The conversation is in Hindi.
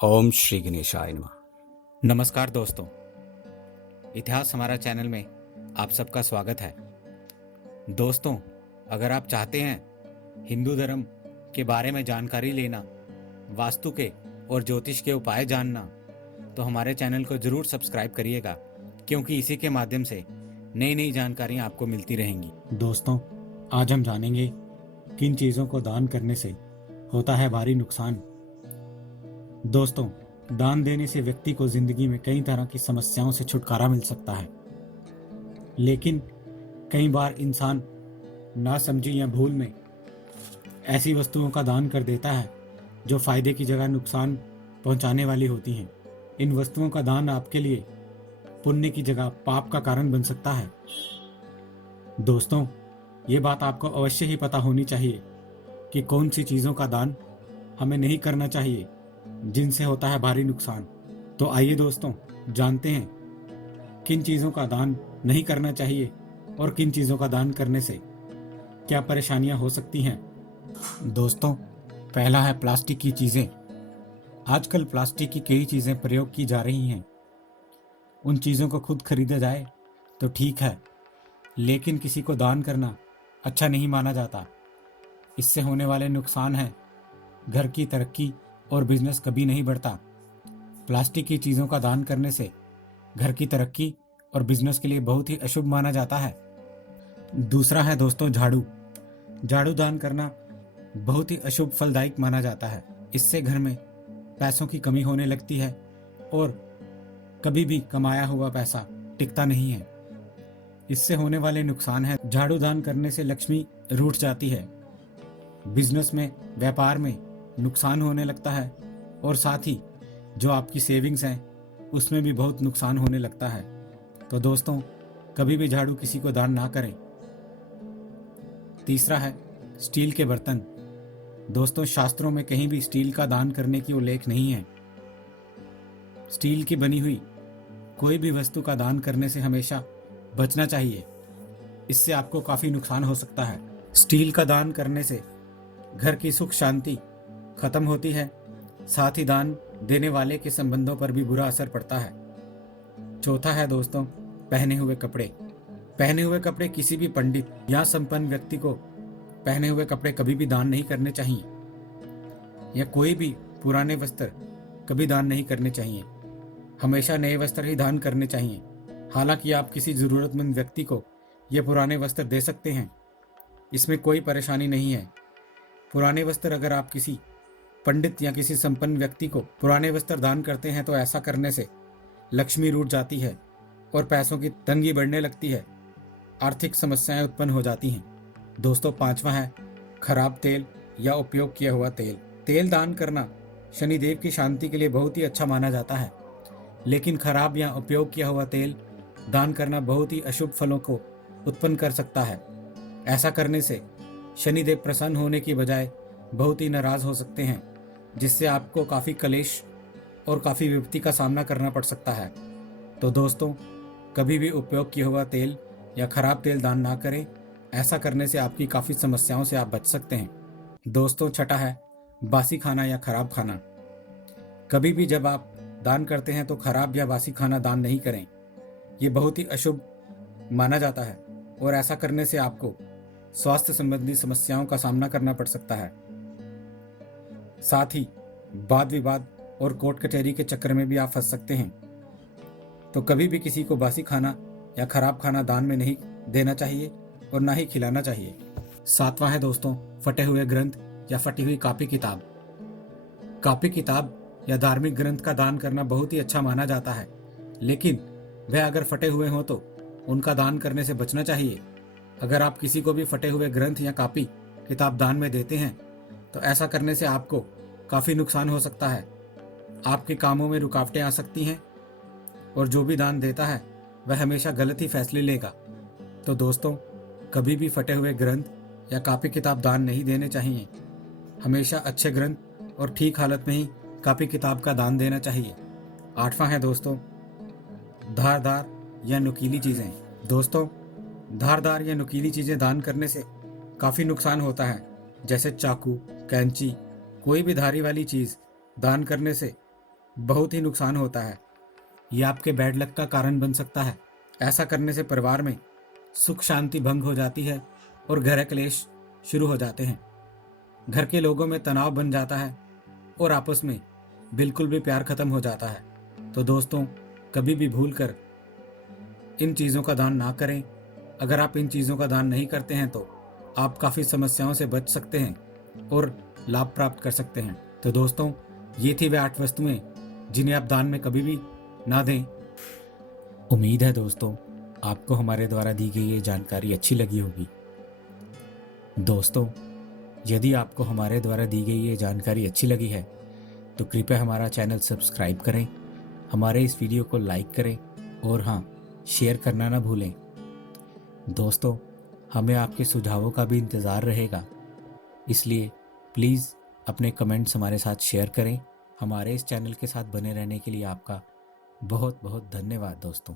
ओम श्री गणेशाय नमः। नमस्कार दोस्तों, इतिहास हमारा चैनल में आप सबका स्वागत है। दोस्तों, अगर आप चाहते हैं हिंदू धर्म के बारे में जानकारी लेना, वास्तु के और ज्योतिष के उपाय जानना, तो हमारे चैनल को ज़रूर सब्सक्राइब करिएगा, क्योंकि इसी के माध्यम से नई नई जानकारियाँ आपको मिलती रहेंगी। दोस्तों, आज हम जानेंगे किन चीज़ों को दान करने से होता है भारी नुकसान। दोस्तों, दान देने से व्यक्ति को जिंदगी में कई तरह की समस्याओं से छुटकारा मिल सकता है, लेकिन कई बार इंसान नासमझी या भूल में ऐसी वस्तुओं का दान कर देता है जो फायदे की जगह नुकसान पहुंचाने वाली होती हैं। इन वस्तुओं का दान आपके लिए पुण्य की जगह पाप का कारण बन सकता है। दोस्तों, ये बात आपको अवश्य ही पता होनी चाहिए कि कौन सी चीज़ों का दान हमें नहीं करना चाहिए जिनसे होता है भारी नुकसान। तो आइए दोस्तों, जानते हैं किन चीज़ों का दान नहीं करना चाहिए और किन चीज़ों का दान करने से क्या परेशानियां हो सकती हैं। दोस्तों, पहला है प्लास्टिक की चीज़ें। आजकल प्लास्टिक की कई चीज़ें प्रयोग की जा रही हैं। उन चीज़ों को खुद खरीदा जाए तो ठीक है, लेकिन किसी को दान करना अच्छा नहीं माना जाता। इससे होने वाले नुकसान हैं, घर की तरक्की और बिजनेस कभी नहीं बढ़ता। प्लास्टिक की चीज़ों का दान करने से घर की तरक्की और बिजनेस के लिए बहुत ही अशुभ माना जाता है। दूसरा है दोस्तों झाड़ू। झाड़ू दान करना बहुत ही अशुभ फलदायक माना जाता है। इससे घर में पैसों की कमी होने लगती है और कभी भी कमाया हुआ पैसा टिकता नहीं है। इससे होने वाले नुकसान है, झाड़ू दान करने से लक्ष्मी रूठ जाती है, बिजनेस में व्यापार में नुकसान होने लगता है और साथ ही जो आपकी सेविंग्स हैं उसमें भी बहुत नुकसान होने लगता है। तो दोस्तों, कभी भी झाड़ू किसी को दान ना करें। तीसरा है स्टील के बर्तन। दोस्तों, शास्त्रों में कहीं भी स्टील का दान करने की उल्लेख नहीं है। स्टील की बनी हुई कोई भी वस्तु का दान करने से हमेशा बचना चाहिए। इससे आपको काफ़ी नुकसान हो सकता है। स्टील का दान करने से घर की सुख शांति खत्म होती है, साथ ही दान देने वाले के संबंधों पर भी बुरा असर पड़ता है। चौथा है दोस्तों पहने हुए कपड़े। पहने हुए कपड़े किसी भी पंडित या संपन्न व्यक्ति को पहने हुए कपड़े कभी भी दान नहीं करने चाहिए, या कोई भी पुराने वस्त्र कभी दान नहीं करने चाहिए। हमेशा नए वस्त्र ही दान करने चाहिए। हालांकि आप किसी ज़रूरतमंद व्यक्ति को ये पुराने वस्त्र दे सकते हैं, इसमें कोई परेशानी नहीं है। पुराने वस्त्र अगर आप किसी पंडित या किसी संपन्न व्यक्ति को पुराने वस्त्र दान करते हैं तो ऐसा करने से लक्ष्मी रूठ जाती है और पैसों की तंगी बढ़ने लगती है, आर्थिक समस्याएं उत्पन्न हो जाती हैं। दोस्तों, पांचवा है खराब तेल या उपयोग किया हुआ तेल। तेल दान करना शनिदेव की शांति के लिए बहुत ही अच्छा माना जाता है, लेकिन खराब या उपयोग किया हुआ तेल दान करना बहुत ही अशुभ फलों को उत्पन्न कर सकता है। ऐसा करने से शनिदेव प्रसन्न होने की बजाय बहुत ही नाराज हो सकते हैं, जिससे आपको काफ़ी कलेश और काफ़ी विपत्ति का सामना करना पड़ सकता है। तो दोस्तों, कभी भी उपयोग किया हुआ तेल या खराब तेल दान ना करें। ऐसा करने से आपकी काफ़ी समस्याओं से आप बच सकते हैं। दोस्तों, छठा है बासी खाना या खराब खाना। कभी भी जब आप दान करते हैं तो खराब या बासी खाना दान नहीं करें। ये बहुत ही अशुभ माना जाता है और ऐसा करने से आपको स्वास्थ्य संबंधी समस्याओं का सामना करना पड़ सकता है। साथ ही वाद विवाद और कोर्ट कचहरी के चक्कर में भी आप फंस सकते हैं। तो कभी भी किसी को बासी खाना या खराब खाना दान में नहीं देना चाहिए और ना ही खिलाना चाहिए। सातवां है दोस्तों फटे हुए ग्रंथ या फटी हुई कॉपी किताब। कॉपी किताब या धार्मिक ग्रंथ का दान करना बहुत ही अच्छा माना जाता है, लेकिन वह अगर फटे हुए हों तो उनका दान करने से बचना चाहिए। अगर आप किसी को भी फटे हुए ग्रंथ या कॉपी किताब दान में देते हैं तो ऐसा करने से आपको काफ़ी नुकसान हो सकता है। आपके कामों में रुकावटें आ सकती हैं और जो भी दान देता है वह हमेशा गलत ही फैसले लेगा। तो दोस्तों, कभी भी फटे हुए ग्रंथ या कॉपी किताब दान नहीं देने चाहिए। हमेशा अच्छे ग्रंथ और ठीक हालत में ही कॉपी किताब का दान देना चाहिए। आठवां है दोस्तों धारदार या नुकीली चीज़ें। दोस्तों, धारदार या नुकीली चीज़ें दान करने से काफ़ी नुकसान होता है, जैसे चाकू, कैंची, कोई भी धारी वाली चीज़ दान करने से बहुत ही नुकसान होता है। ये आपके बैड लक का कारण बन सकता है। ऐसा करने से परिवार में सुख शांति भंग हो जाती है और घर क्लेश शुरू हो जाते हैं। घर के लोगों में तनाव बन जाता है और आपस में बिल्कुल भी प्यार खत्म हो जाता है। तो दोस्तों, कभी भी भूल कर इन चीज़ों का दान ना करें। अगर आप इन चीज़ों का दान नहीं करते हैं तो आप काफ़ी समस्याओं से बच सकते हैं और लाभ प्राप्त कर सकते हैं। तो दोस्तों, ये थी वे 8 वस्तुएं जिन्हें आप दान में कभी भी ना दें। उम्मीद है दोस्तों, आपको हमारे द्वारा दी गई ये जानकारी अच्छी लगी होगी। दोस्तों, यदि आपको हमारे द्वारा दी गई ये जानकारी अच्छी लगी है तो कृपया हमारा चैनल सब्सक्राइब करें, हमारे इस वीडियो को लाइक करें और हाँ, शेयर करना ना भूलें। दोस्तों, हमें आपके सुझावों का भी इंतज़ार रहेगा, इसलिए प्लीज़ अपने कमेंट्स हमारे साथ शेयर करें। हमारे इस चैनल के साथ बने रहने के लिए आपका बहुत बहुत धन्यवाद दोस्तों।